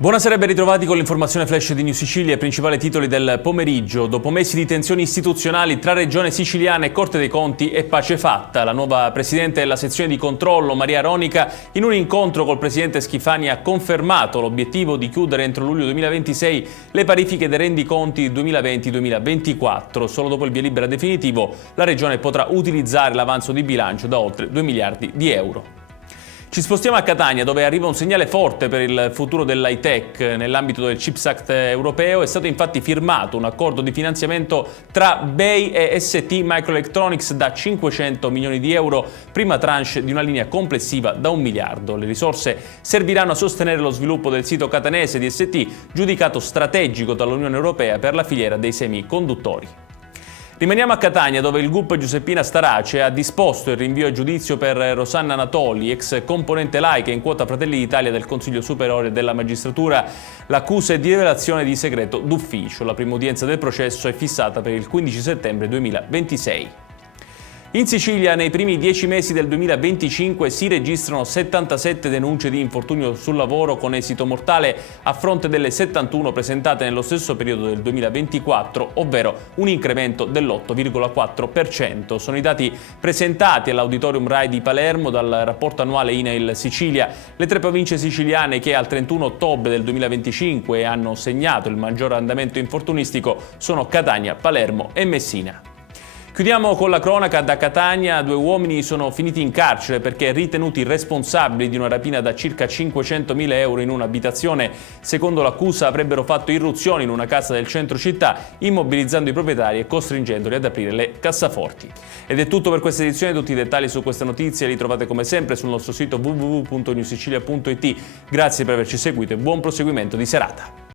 Buonasera e ben ritrovati con l'informazione flash di New Sicilia, i principali titoli del pomeriggio. Dopo mesi di tensioni istituzionali tra Regione Siciliana e Corte dei Conti è pace fatta. La nuova Presidente della sezione di controllo, Maria Aronica, in un incontro col Presidente Schifani ha confermato l'obiettivo di chiudere entro luglio 2026 le parifiche dei rendiconti 2020-2024. Solo dopo il via libera definitivo la Regione potrà utilizzare l'avanzo di bilancio da oltre 2 miliardi di euro. Ci spostiamo a Catania, dove arriva un segnale forte per il futuro dell'high tech. Nell'ambito del CHIPS Act europeo è stato infatti firmato un accordo di finanziamento tra BEI e ST Microelectronics da 500 milioni di euro, prima tranche di una linea complessiva da 1 miliardo. Le risorse serviranno a sostenere lo sviluppo del sito catanese di ST, giudicato strategico dall'Unione Europea per la filiera dei semiconduttori. Rimaniamo a Catania, dove il GUP Giuseppina Starace ha disposto il rinvio a giudizio per Rosanna Anatoli, ex componente laica in quota Fratelli d'Italia del Consiglio Superiore della Magistratura. L'accusa è di rivelazione di segreto d'ufficio. La prima udienza del processo è fissata per il 15 settembre 2026. In Sicilia, nei primi 10 mesi del 2025 si registrano 77 denunce di infortunio sul lavoro con esito mortale, a fronte delle 71 presentate nello stesso periodo del 2024, ovvero un incremento dell'8,4%. Sono i dati presentati all'Auditorium RAI di Palermo dal rapporto annuale INAIL Sicilia. Le 3 province siciliane che al 31 ottobre del 2025 hanno segnato il maggior andamento infortunistico sono Catania, Palermo e Messina. Chiudiamo con la cronaca da Catania. 2 uomini sono finiti in carcere perché ritenuti responsabili di una rapina da circa 500.000 euro in un'abitazione. Secondo l'accusa avrebbero fatto irruzioni in una casa del centro città, immobilizzando i proprietari e costringendoli ad aprire le cassaforti. Ed è tutto per questa edizione. Tutti i dettagli su queste notizie li trovate come sempre sul nostro sito www.newsicilia.it. Grazie per averci seguito e buon proseguimento di serata.